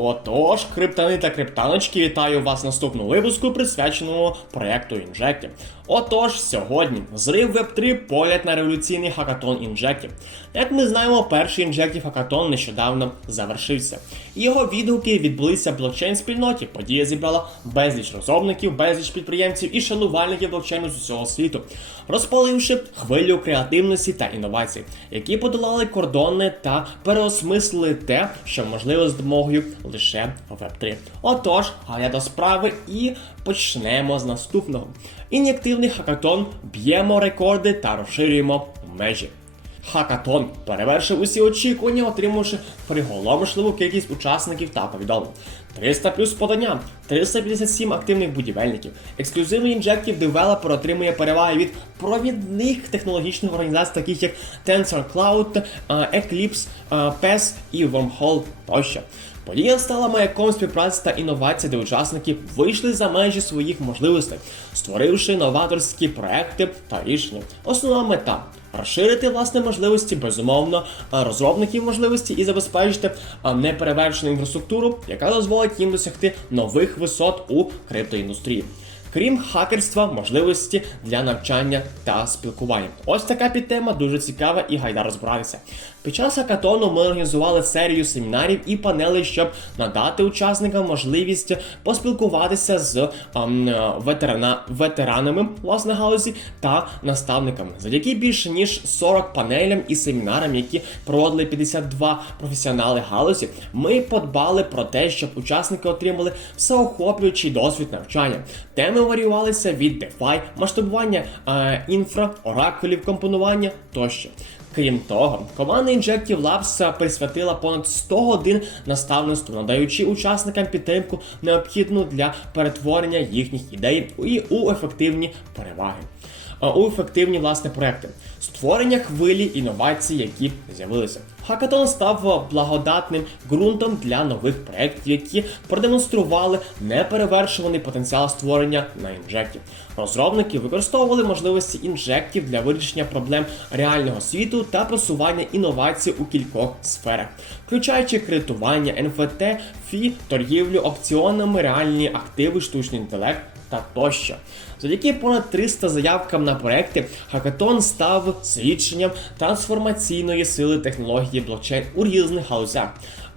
Отож, криптани та криптаночки, вітаю вас в наступному випуску, присвяченому проекту Інжекті. Отож, сьогодні зрив Web3 погляд на революційний хакатон інжектів. Як ми знаємо, перший інжектів хакатон нещодавно завершився. Його відгуки відбулися в блокчейн-спільноті. Подія зібрала безліч розробників, безліч підприємців і шанувальників блокчейну з усього світу, розпаливши хвилю креативності та інновацій, які подолали кордони та переосмислили те, що можливо з допомогою лише Web3. Отож, галя до справи і почнемо з наступного. Ін'єктивний хакатон б'ємо рекорди та розширюємо межі. Хакатон перевершив усі очікування, отримавши приголомшливу кількість учасників та повідомлень. 300 плюс подання, 357 активних будівельників. Ексклюзивний інжектів девелопер отримує переваги від провідних технологічних організацій, таких як TensorCloud, Eclipse, PES і Wormhole тощо. Подія стала маяком співпраці та інновацій, де учасники вийшли за межі своїх можливостей, створивши новаторські проекти та рішення. Основна мета розширити власні можливості, безумовно, розробників можливості і забезпечити неперевершену інфраструктуру, яка дозволить їм досягти нових висот у криптоіндустрії. Крім хакерства, можливості для навчання та спілкування. Ось така підтема дуже цікава і гайда розбиратися. Під час хакатону ми організували серію семінарів і панелей, щоб надати учасникам можливість поспілкуватися з ем, ветерана, ветеранами власне галузі та наставниками. Завдяки більше ніж 40 панелям і семінарам, які проводили 52 професіонали галузі, ми подбали про те, щоб учасники отримали всеохоплюючий досвід навчання. Теми варіювалися від DeFi, масштабування е, інфра, оракулів, компонування тощо. Крім того, команда Injective Labs присвятила понад 100 годин наставництву, надаючи учасникам підтримку необхідну для перетворення їхніх ідей і у ефективні переваги. У ефективні власне проекти, створення хвилі інновацій, які з'явилися. Хакатон став благодатним ґрунтом для нових проєктів, які продемонстрували неперевершуваний потенціал створення на інжекті. Розробники використовували можливості інжектів для вирішення проблем реального світу та просування інновацій у кількох сферах, включаючи кредитування, НФТ, фі, торгівлю опціонами, реальні активи, штучний інтелект та тощо. Завдяки понад 300 заявкам на проекти, Хакатон став свідченням трансформаційної сили технології блокчейн у різних галузях.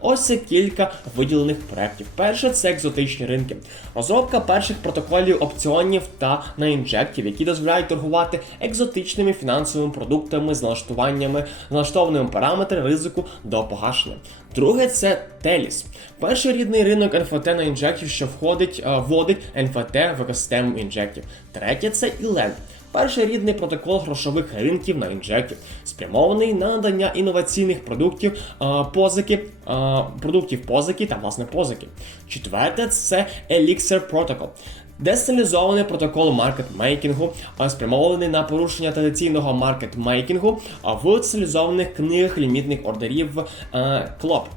Ось кілька виділених проєктів. Перше це екзотичні ринки. Розробка перших протоколів опціонів та на інжектів, які дозволяють торгувати екзотичними фінансовими продуктами з налаштуваннями, налаштованими параметри ризику до погашення. Друге це Теліс. Перший рідний ринок NFT на інжектів, що входить, е, вводить NFT в екосистему інжектів. Третє це Іленд. Перший рідний протокол грошових ринків на інжектів, спрямований на надання інноваційних продуктів позики, продуктів позики та власне позики. Четверте це Elixir Protocol. Децентралізований протокол маркетмейкінгу, спрямований на порушення традиційного маркетмейкінгу в централізованих книгах лімітних ордерів КЛОП.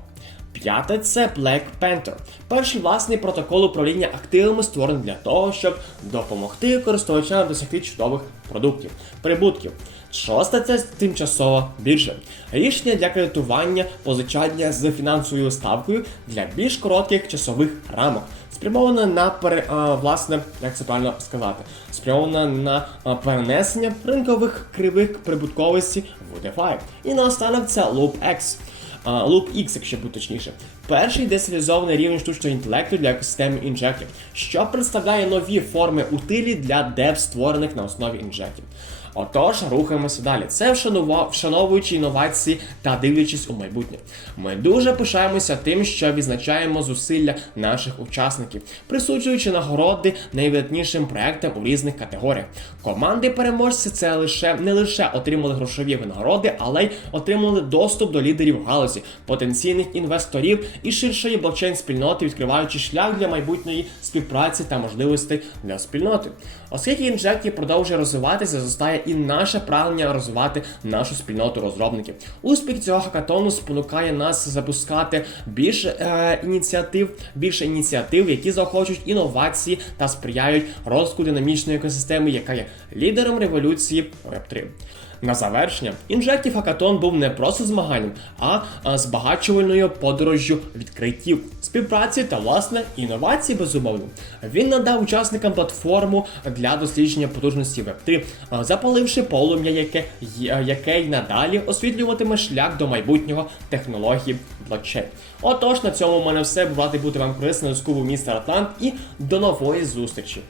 П'яте це Black Panther. Перший власний протокол управління активами створений для того, щоб допомогти користувачам досягти чудових продуктів, прибутків. Шосте це тимчасова біржа. Рішення для кредитування, позичання з фінансовою ставкою для більш коротких часових рамок. Спрямована на пере, а, власне, як це правильно сказати, спрямована на а, перенесення ринкових кривих прибутковості в DeFi. І наостанок це LoopX. Loop X, якщо бути точніше. Перший децентралізований рівень штучного інтелекту для екосистеми інжектів, що представляє нові форми утилі для дев, створених на основі інжектів. Отож, рухаємося далі. Це вшанува- вшановуючи інновації та дивлячись у майбутнє. Ми дуже пишаємося тим, що відзначаємо зусилля наших учасників, присуджуючи нагороди найвидатнішим проектам у різних категоріях. Команди переможці це лише не лише отримали грошові винагороди, але й отримали доступ до лідерів галузі, потенційних інвесторів і ширшої блокчейн-спільноти, відкриваючи шлях для майбутньої співпраці та можливостей для спільноти. Оскільки інжекті продовжує розвиватися, зростає і наше прагнення розвивати нашу спільноту розробників. Успіх цього хакатону спонукає нас запускати більше е, ініціатив, більше ініціатив, які заохочують інновації та сприяють розвитку динамічної екосистеми, яка є лідером революції Web3. На завершення, Injective Hackathon був не просто змаганням, а збагачувальною подорожжю відкриттів, співпраці та власне інновацій безумовно. Він надав учасникам платформу для дослідження потужності Web3, запаливши полум'я, яке, яке й надалі освітлюватиме шлях до майбутнього технології блокчейн. Отож, на цьому в мене все. Був радий бути вам корисним з кубу містер Атлант і до нової зустрічі.